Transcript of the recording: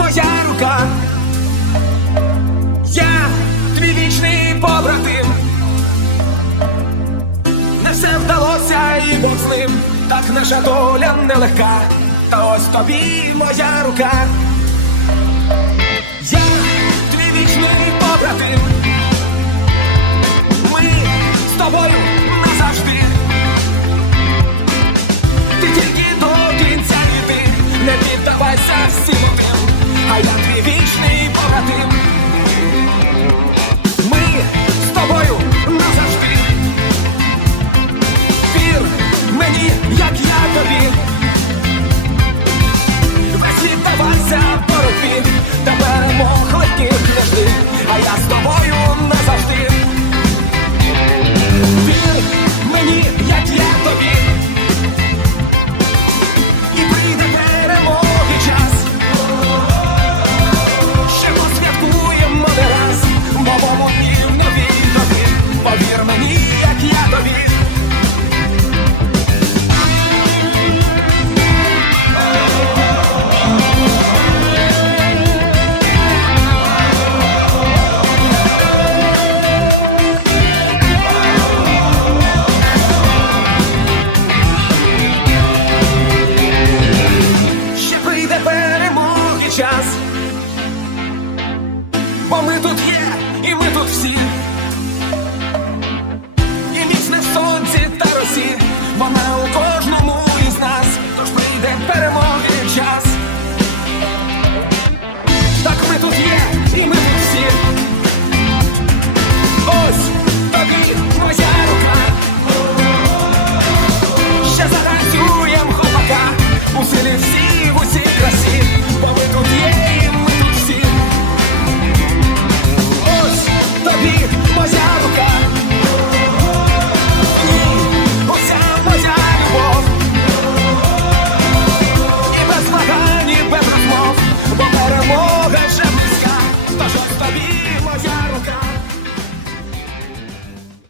моя рука, я твій вічний побратим, не все вдалося і був ним, так наша доля нелегка, та ось тобі моя рука. Я час. Бо ми тут є, і ми тут всі. І міцне в сонці та росі, вона у кожному із нас, тож прийде перемоги час. Так ми тут є, і ми тут всі. Ось тобі моя рука. Ще заграцюєм хлопака, у силі всі I'll wake.